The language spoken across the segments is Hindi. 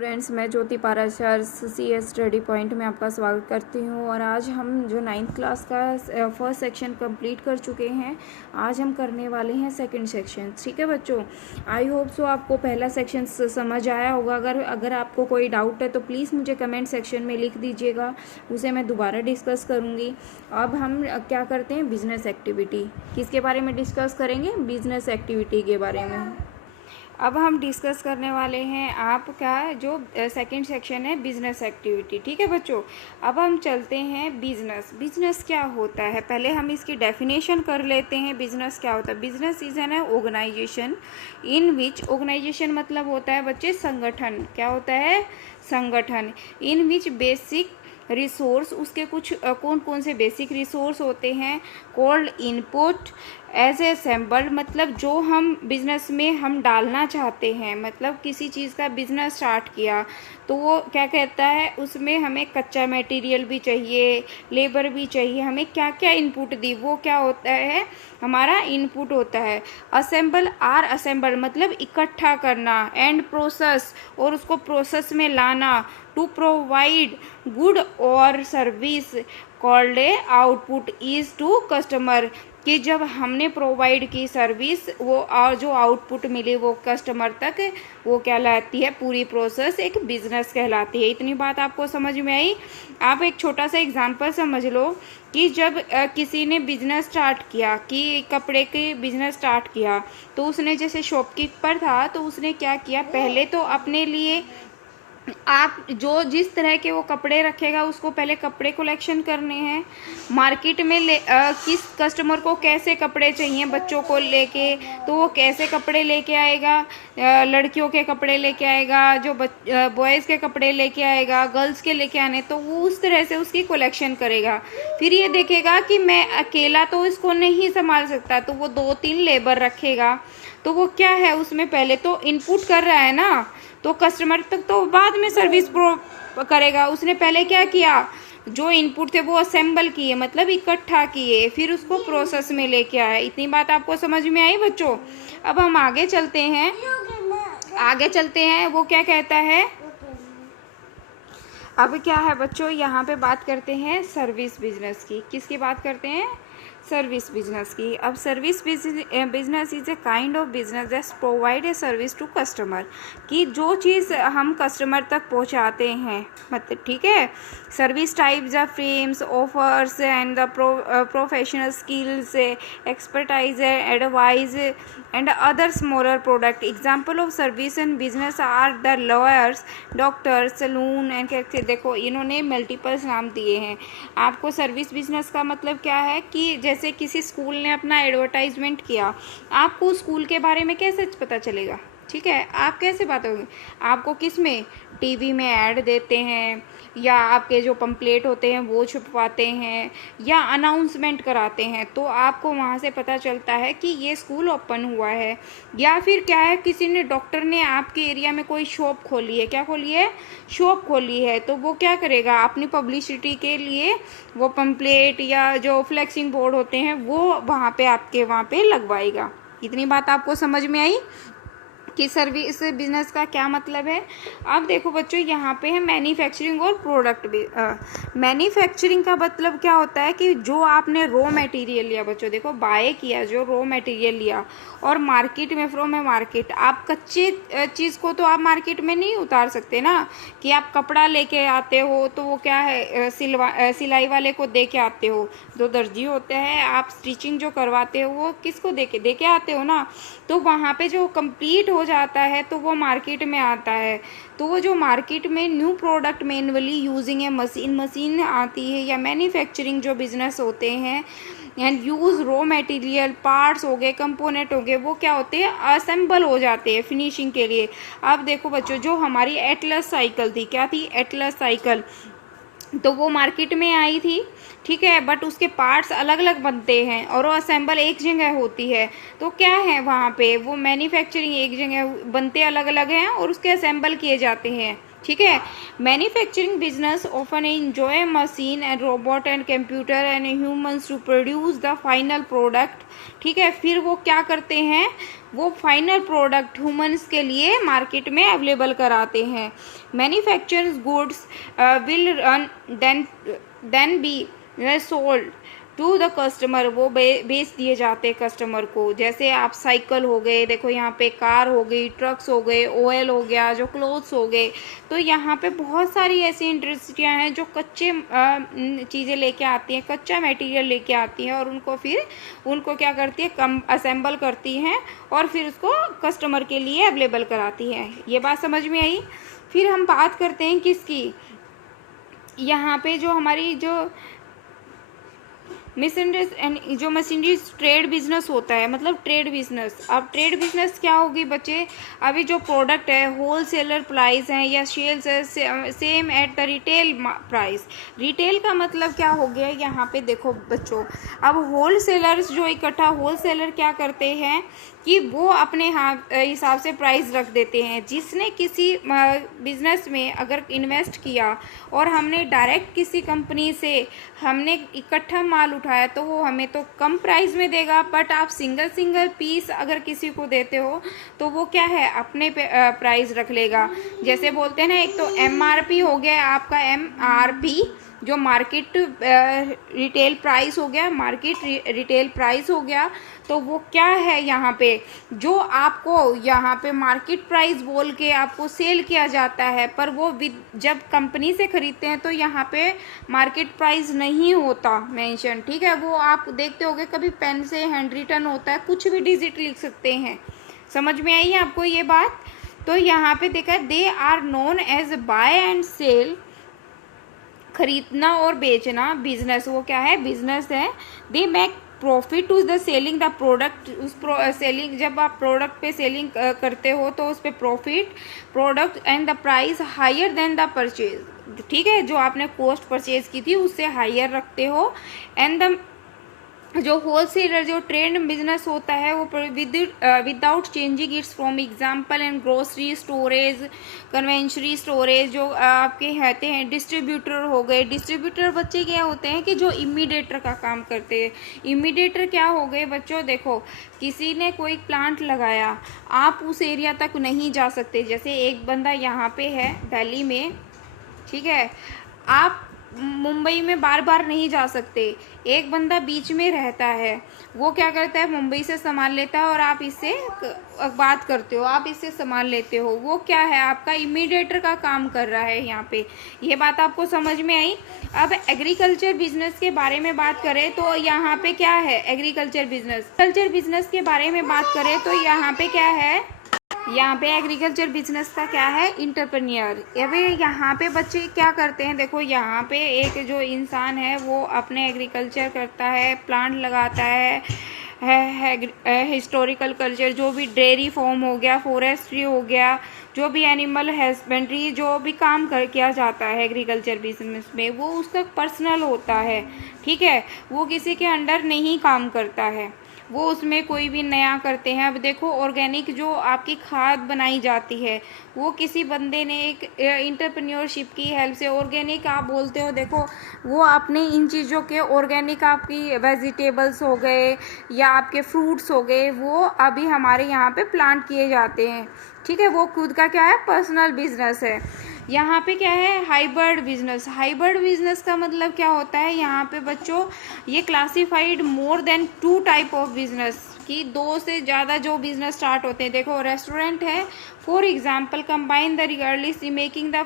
स्टूडेंट्स, मैं ज्योति पाराशर CS स्टडी पॉइंट में आपका स्वागत करती हूँ। और आज हम जो 9th क्लास का फर्स्ट सेक्शन कंप्लीट कर चुके हैं, आज हम करने वाले हैं सेकंड सेक्शन। ठीक है बच्चों, आई होप सो आपको पहला सेक्शन समझ आया होगा। अगर आपको कोई डाउट है तो प्लीज़ मुझे कमेंट सेक्शन में लिख दीजिएगा, उसे मैं दोबारा डिस्कस करूँगी। अब हम क्या करते हैं, बिजनेस एक्टिविटी। किसके बारे में डिस्कस करेंगे? बिजनेस एक्टिविटी के बारे में। अब हम डिस्कस करने वाले हैं आपका जो सेकंड सेक्शन है, बिजनेस एक्टिविटी। ठीक है बच्चों, अब हम चलते हैं बिजनेस। बिजनेस क्या होता है, पहले हम इसकी डेफिनेशन कर लेते हैं। बिजनेस क्या होता है? Business is an organization in which, organization मतलब होता है बच्चे संगठन। क्या होता है? संगठन। इन विच बेसिक रिसोर्स, उसके कुछ कौन कौन से बेसिक रिसोर्स होते हैं, called input as a assembled, मतलब जो हम बिजनेस में हम डालना चाहते हैं, मतलब किसी चीज़ का बिजनेस स्टार्ट किया तो वो क्या कहता है, उसमें हमें कच्चा मटेरियल भी चाहिए, लेबर भी चाहिए, हमें क्या क्या इनपुट दी, वो क्या होता है, हमारा इनपुट होता है। असेंबल आर असेंबल मतलब इकट्ठा करना, एंड प्रोसेस और उसको प्रोसेस में लाना, टू प्रोवाइड गुड और service called a output is to customer, कि जब हमने प्रोवाइड की सर्विस वो और जो आउटपुट मिली वो कस्टमर तक, वो कहलाती है, पूरी प्रोसेस एक बिजनेस कहलाती है। इतनी बात आपको समझ में आई? आप एक छोटा सा एग्जांपल समझ लो कि जब किसी ने बिजनेस स्टार्ट किया, कि कपड़े के बिजनेस स्टार्ट किया, तो उसने जैसे शॉपकीपर था तो उसने क्या किया, पहले तो अपने लिए आप जो जिस तरह के वो कपड़े रखेगा उसको पहले कपड़े कलेक्शन करने हैं, मार्केट में किस कस्टमर को कैसे कपड़े चाहिए, बच्चों को लेके तो वो कैसे कपड़े लेके आएगा, लड़कियों के कपड़े लेके आएगा, जो बॉयज़ के कपड़े लेके आएगा, गर्ल्स के लेके आने, तो वो उस तरह से उसकी कलेक्शन करेगा। फिर ये देखेगा कि मैं अकेला तो इसको नहीं संभाल सकता, तो वो 2-3 लेबर रखेगा। तो वो क्या है, उसमें पहले तो इनपुट कर रहा है ना, तो कस्टमर तक तो बाद में सर्विस प्रो करेगा। उसने पहले क्या किया, जो इनपुट थे वो असेंबल किए, मतलब इकट्ठा किए, फिर उसको प्रोसेस में लेके आए। इतनी बात आपको समझ में आई बच्चों? अब हम आगे चलते हैं, वो क्या कहता है। अब क्या है बच्चों, यहाँ पे बात करते हैं सर्विस बिजनेस की। किसकी बात करते हैं? सर्विस बिजनेस की। अब service business is a kind of business that provide a service to customer, कि जो चीज़ हम कस्टमर तक पहुंचाते हैं, मतलब ठीक है। Service types of frames offers and the professional skills, expertise, advice and other smaller product. Example of service and business are the lawyers, doctors, salon and. देखो इन्होंने मल्टीपल्स नाम दिए हैं आपको। सर्विस बिजनेस का मतलब क्या है कि जैसे किसी स्कूल ने अपना एडवर्टाइजमेंट किया, आपको स्कूल के बारे में कैसे पता चलेगा? ठीक है, आप कैसे बात होगी, आपको किस में, टीवी में ऐड देते हैं, या आपके जो पंपलेट होते हैं वो छुपवाते हैं, या अनाउंसमेंट कराते हैं, तो आपको वहाँ से पता चलता है कि ये स्कूल ओपन हुआ है। या फिर क्या है, किसी ने, डॉक्टर ने आपके एरिया में कोई शॉप खोली है, क्या खोली है, शॉप खोली है, तो वो क्या करेगा, अपनी पब्लिसिटी के लिए वो पंपलेट या जो फ्लेक्सिंग बोर्ड होते हैं वो वहाँ पे आपके वहाँ पे लगवाएगा। इतनी बात आपको समझ में आई कि सर्विस बिजनेस का क्या मतलब है? अब देखो बच्चों, यहाँ पे है मैन्युफैक्चरिंग और प्रोडक्ट भी। मैन्युफैक्चरिंग का मतलब क्या होता है कि जो आपने रॉ मटेरियल लिया, बच्चों देखो बाय किया, जो रॉ मटेरियल लिया, और मार्केट में, फ्रॉम ए मार्केट, आप कच्चे चीज़ को तो आप मार्केट में नहीं उतार सकते ना, कि आप कपड़ा लेके आते हो तो वो क्या है, सिलाई वाले को दे के आते हो, जो दर्जी होते हैं, आप स्टिचिंग जो करवाते हो वो किसको दे के आते हो ना, तो वहाँ पे जो कंप्लीट हो जाता है तो वो मार्केट में आता है। तो वो जो मार्केट में न्यू प्रोडक्ट मैनुअली यूजिंग ए मशीन आती है, या मैन्युफैक्चरिंग जो बिजनेस होते हैं, and use raw material, parts हो गए, कंपोनेंट हो गए, वो क्या होते हैं, असेंबल हो जाते हैं फिनिशिंग के लिए। अब देखो बच्चों, जो हमारी एटलस साइकिल थी, क्या थी, एटलस साइकिल, तो वो मार्केट में आई थी, ठीक है, बट उसके पार्ट्स अलग अलग बनते हैं और वो असेंबल एक जगह होती है। तो क्या है वहाँ पे, वो मैन्युफैक्चरिंग एक जगह बनते अलग अलग हैं और उसके असेंबल किए जाते हैं, ठीक है। Manufacturing business often enjoy machine and robot and computer and humans to produce the final product. ठीक है, फिर वो क्या करते हैं, वो फाइनल प्रोडक्ट ह्यूमंस के लिए मार्केट में अवेलेबल कराते हैं। Manufactures goods will run then be sold to the customer, वो बेच दिए जाते हैं कस्टमर को। जैसे आप साइकिल हो गए, देखो यहाँ पे कार हो गई, ट्रक्स हो गए, ऑयल हो गया, जो क्लोथ्स हो गए। तो यहाँ पे बहुत सारी ऐसी इंडस्ट्रियाँ हैं जो कच्चे चीज़ें लेके आती हैं, कच्चा मटेरियल लेके आती हैं, और उनको क्या करती है, कम असेंबल करती हैं और फिर उसको कस्टमर के लिए अवेलेबल कराती है। ये बात समझ में आई। फिर हम बात करते हैं किसकी, यहाँ पे जो हमारी जो जो मशीनरीज ट्रेड बिजनेस होता है, मतलब ट्रेड बिजनेस। अब ट्रेड बिजनेस क्या होगी बच्चे, अभी जो प्रोडक्ट है होलसेलर प्राइस है या सेल्स है same at the retail price. Retail का मतलब क्या हो गया यहाँ पे, देखो बच्चों, अब होलसेलर्स जो इकट्ठा होलसेलर क्या करते हैं कि वो अपने हिसाब से प्राइस रख देते हैं। जिसने किसी बिजनेस में अगर इन्वेस्ट किया और हमने डायरेक्ट किसी कंपनी से हमने इकट्ठा माल उठाया तो वो हमें तो कम प्राइस में देगा, बट आप सिंगल पीस अगर किसी को देते हो तो वो क्या है, अपने प्राइस रख लेगा। जैसे बोलते हैं ना, एक तो MRP हो गया आपका, MRP जो मार्केट रिटेल प्राइस हो गया, मार्केट रिटेल प्राइस हो गया। तो वो क्या है यहाँ पे, जो आपको यहाँ पे मार्केट प्राइस बोल के आपको सेल किया जाता है, पर वो जब कंपनी से खरीदते हैं तो यहाँ पे मार्केट प्राइस नहीं होता मेंशन। ठीक है, वो आप देखते होगे कभी पेन से हैंड रिटन होता है, कुछ भी डिजिट लिख सकते हैं। समझ में आई आपको ये बात। तो यहाँ पे देखा, they are known as buy and sell, खरीदना और बेचना बिजनेस, वो क्या है, बिजनेस है। They make profit to the selling the product, selling जब आप प्रोडक्ट पे सेलिंग करते हो तो उस पे profit, product and the price higher than the purchase. ठीक है, जो आपने कॉस्ट परचेज की थी उससे हायर रखते हो। एंड द जो होलसेलर जो ट्रेड बिजनेस होता है वो without changing its from example and grocery storage, confectionery storage, जो आपके कहते हैं डिस्ट्रीब्यूटर हो गए। डिस्ट्रीब्यूटर बच्चे क्या होते हैं कि जो इमीडिएटर का काम करते हैं। इमीडिएटर क्या हो गए बच्चों, देखो किसी ने कोई प्लांट लगाया, आप उस एरिया तक नहीं जा सकते। जैसे एक बंदा यहाँ पे है दिल्ली में, ठीक है, आप मुंबई में बार बार नहीं जा सकते। एक बंदा बीच में रहता है, वो क्या करता है, मुंबई से सामान लेता है और आप इससे बात करते हो, आप इससे सामान लेते हो। वो क्या है, आपका इमीडिएटर का काम कर रहा है यहाँ पे। ये बात आपको समझ में आई। अब एग्रीकल्चर बिजनेस के बारे में बात करें तो यहाँ पे क्या है, एग्रीकल्चर बिजनेस के बारे में बात करें तो यहाँ पे क्या है, यहाँ पे एग्रीकल्चर बिजनेस का क्या है, इंटरप्रेन्योर। अभी यहाँ पे बच्चे क्या करते हैं, देखो यहाँ पे एक जो इंसान है वो अपने एग्रीकल्चर करता है, प्लांट लगाता है हिस्टोरिकल कल्चर, जो भी डेयरी फार्म हो गया, फॉरेस्ट्री हो गया, जो भी एनिमल हस्बेंड्री, जो भी काम किया जाता है एग्रीकल्चर बिजनेस में, वो उसका पर्सनल होता है। ठीक है, वो किसी के अंडर नहीं काम करता है, वो उसमें कोई भी नया करते हैं। अब देखो ऑर्गेनिक जो आपकी खाद बनाई जाती है वो किसी बंदे ने एक इंटरप्रेन्योरशिप की हेल्प से, ऑर्गेनिक आप बोलते हो, देखो वो आपने इन चीज़ों के ऑर्गेनिक आपकी वेजिटेबल्स हो गए या आपके फ्रूट्स हो गए, वो अभी हमारे यहाँ पे प्लांट किए जाते हैं। ठीक है, वो खुद का क्या है, पर्सनल बिजनेस है। यहाँ पे क्या है, हाइब्रिड बिजनेस का मतलब क्या होता है, यहाँ पे बच्चों ये classified more than 2 type of business, कि 2 से ज़्यादा जो बिजनेस स्टार्ट होते हैं। देखो रेस्टोरेंट है, for example combine the regularly making the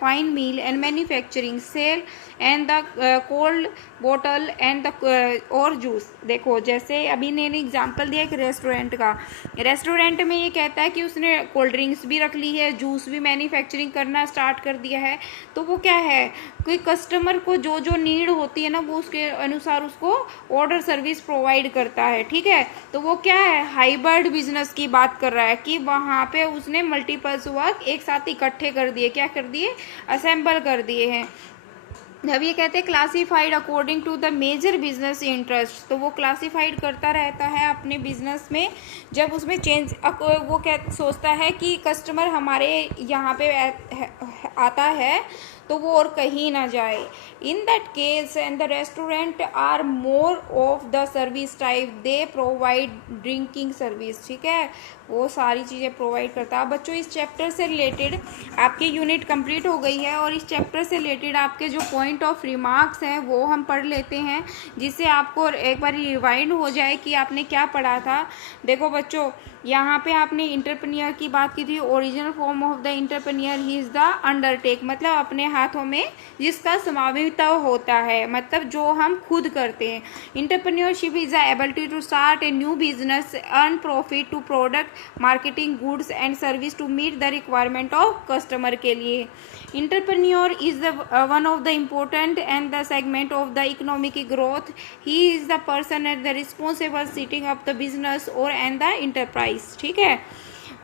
fine meal and manufacturing sale and the cold bottle and the और जूस। देखो जैसे अभी मैंने एग्जांपल दिया एक रेस्टोरेंट का, रेस्टोरेंट में ये कहता है कि उसने कोल्ड ड्रिंक्स भी रख ली है, जूस भी मैन्युफैक्चरिंग करना स्टार्ट कर दिया है। तो वो क्या है, कोई कस्टमर को जो जो नीड होती है ना वो उसके अनुसार उसको ऑर्डर सर्विस प्रोवाइड करता है। ठीक है, तो वो क्या है, हाइब्रिड बिजनेस की बात कर रहा है कि वहाँ पे उसने मल्टीपल्स वर्क एक साथ इकट्ठे कर दिए, क्या कर दिए, असेंबल कर दिए हैं। जब ये कहते हैं classified according to the major business interest, तो वो क्लासिफाइड करता रहता है अपने बिजनेस में। जब उसमें चेंज वो क्या सोचता है कि कस्टमर हमारे यहाँ पे आता है तो वो और कहीं ना जाए। In that case and the restaurant are more of the service type, they provide drinking service. ठीक है, वो सारी चीज़ें प्रोवाइड करता है। बच्चों इस चैप्टर से रिलेटेड आपकी यूनिट कंप्लीट हो गई है और इस चैप्टर से रिलेटेड आपके जो पॉइंट ऑफ रिमार्क्स हैं वो हम पढ़ लेते हैं, जिससे आपको एक बार रिवाइंड हो जाए कि आपने क्या पढ़ा था। देखो बच्चों, यहाँ पे आपने इंटरप्रेन्योर की बात की थी। Original form of the entrepreneur he is the undertake, मतलब अपने हाथों में जिसका स्वामित्व होता है, मतलब जो हम खुद करते हैं। Entrepreneurship is the ability to start a new business, earn profit to product marketing goods and service to meet the requirement of customer के लिए। Entrepreneur is the one of the important and the segment of the economic growth. He is the person at the responsible sitting up the business और एंड द इंटरप्राइज। ठीक है,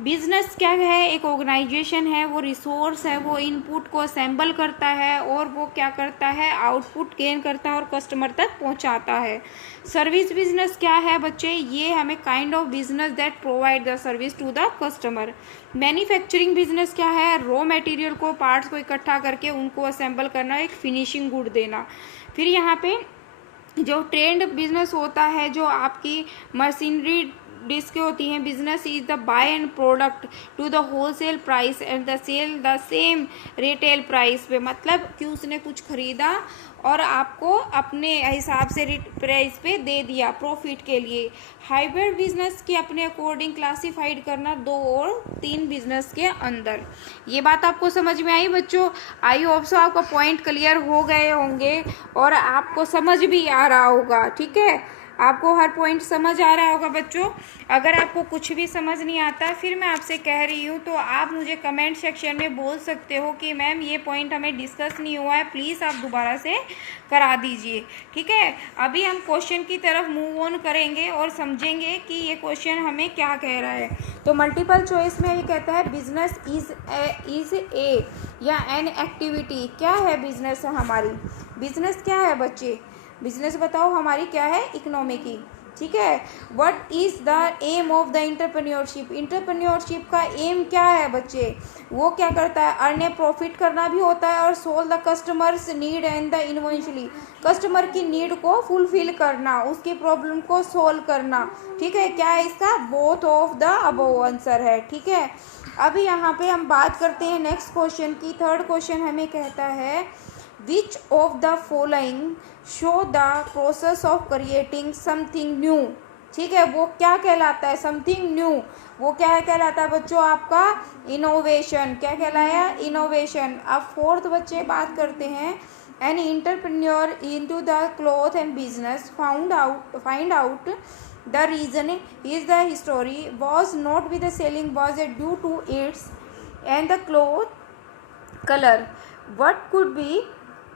बिजनेस क्या है, एक ऑर्गेनाइजेशन है, वो रिसोर्स है, वो इनपुट को असेंबल करता है और वो क्या करता है, आउटपुट गेन करता है और कस्टमर तक पहुंचाता है। सर्विस बिजनेस क्या है बच्चे, ये हमें kind of business that provide the service to the customer. Manufacturing business क्या है, रॉ मटेरियल को, पार्ट्स को इकट्ठा करके उनको असेंबल करना, एक फिनिशिंग गुड देना। फिर यहाँ पे जो ट्रेंड बिजनेस होता है, जो आपकी मशीनरी डिस्क होती हैं, business is the buy and product to the wholesale price and the sell the same retail price पे, मतलब कि उसने कुछ खरीदा और आपको अपने हिसाब से प्राइस पे दे दिया प्रॉफिट के लिए। हाइब्रिड बिजनेस की अपने अकॉर्डिंग क्लासिफाइड करना 2 और 3 बिजनेस के अंदर। ये बात आपको समझ में आई बच्चों? आई होप सो आपका पॉइंट क्लियर हो गए होंगे और आपको समझ भी आ रहा होगा। ठीक है, आपको हर पॉइंट समझ आ रहा होगा बच्चों। अगर आपको कुछ भी समझ नहीं आता, फिर मैं आपसे कह रही हूँ तो आप मुझे कमेंट सेक्शन में बोल सकते हो कि मैम ये पॉइंट हमें डिस्कस नहीं हुआ है, प्लीज़ आप दोबारा से करा दीजिए। ठीक है, अभी हम क्वेश्चन की तरफ मूव ऑन करेंगे और समझेंगे कि ये क्वेश्चन हमें क्या कह रहा है। तो मल्टीपल चॉइस में ये कहता है बिजनेस इज ए या एन एक्टिविटी। क्या है बिजनेस हमारी? बिजनेस क्या है बच्चे? बिजनेस बताओ हमारी क्या है? इकोनॉमी की। ठीक है, what is the aim of the entrepreneurship? Entrepreneurship का एम क्या है बच्चे? वो क्या करता है? अर्न ए प्रॉफिट करना भी होता है और solve the customers need and the eventually, customer की नीड को फुलफिल करना, उसकी प्रॉब्लम को सोल्व करना। ठीक है, क्या है इसका? Both of the above answer है। ठीक है, अभी यहाँ पे हम बात करते हैं नेक्स्ट क्वेश्चन की। थर्ड क्वेश्चन हमें कहता है which of the following show the process of creating something new. ठीक है, वो क्या कहलाता है? Something new. वो क्या कहलाता है बच्चों? आपका इनोवेशन। क्या कहलाया? इनोवेशन। अब फोर्थ बच्चे बात करते हैं an entrepreneur into the cloth and business find out the reason is the history was not with the selling was a due to its and the cloth colour. What could be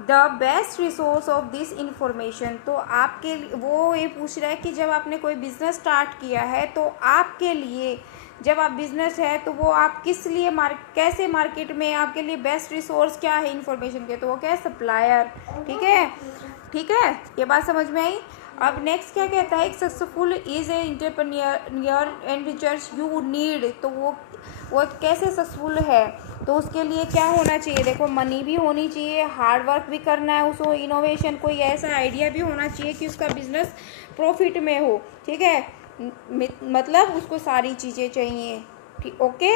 the best resource of this information. तो आपके वो ये पूछ रहा है कि जब आपने कोई बिजनेस स्टार्ट किया है तो आपके लिए, जब आप बिजनेस है तो वो आप किस लिए कैसे मार्केट में आपके लिए बेस्ट रिसोर्स क्या है इंफॉर्मेशन के? तो वो क्या है? सप्लायर। ठीक है, ठीक है, ये बात समझ में आई। अब नेक्स्ट क्या कहता है? एक successful is a entrepreneur and research you need. तो वो कैसे सक्सेसफुल है? तो उसके लिए क्या होना चाहिए? देखो, मनी भी होनी चाहिए, हार्ड वर्क भी करना है उसको, इनोवेशन, कोई ऐसा आइडिया भी होना चाहिए कि उसका बिजनेस प्रॉफिट में हो। ठीक है, मतलब उसको सारी चीज़ें चाहिए। ठीक, ओके,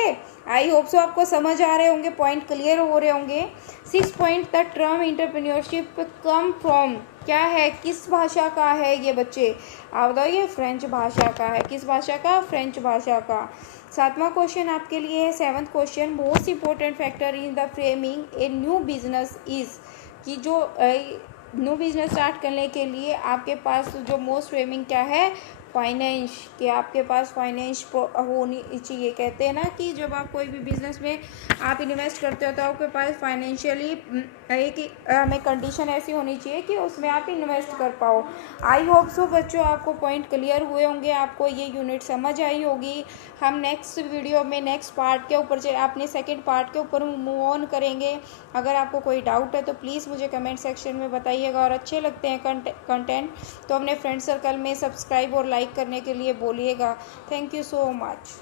आई होप सो आपको समझ आ रहे होंगे, पॉइंट क्लियर हो रहे होंगे। 6 point the term entrepreneurship come from. क्या है? किस भाषा का है ये बच्चे? आप बताओ। ये फ्रेंच भाषा का है। किस भाषा का? फ्रेंच भाषा का। 7वां क्वेश्चन आपके लिए है, 7th question, most important factor in the framing A new business is. कि जो न्यू बिजनेस स्टार्ट करने के लिए आपके पास जो मोस्ट फ्रेमिंग क्या है? फाइनेंस, कि आपके पास फाइनेंस होनी चाहिए। कहते हैं ना कि जब आप कोई भी बिजनेस में आप इन्वेस्ट करते हो तो आपके पास फाइनेंशियली एक हमें कंडीशन ऐसी होनी चाहिए कि उसमें आप इन्वेस्ट कर पाओ। आई होप सो बच्चों आपको पॉइंट क्लियर हुए होंगे, आपको ये यूनिट समझ आई होगी। हम नेक्स्ट वीडियो में नेक्स्ट पार्ट के ऊपर अपने सेकंड पार्ट के ऊपर मूव ऑन करेंगे। अगर आपको कोई डाउट है तो प्लीज़ मुझे कमेंट सेक्शन में बताइएगा, और अच्छे लगते हैं कंटेंट तो अपने फ्रेंड सर्कल में सब्सक्राइब और लाइक करने के लिए बोलिएगा। Thank you so much.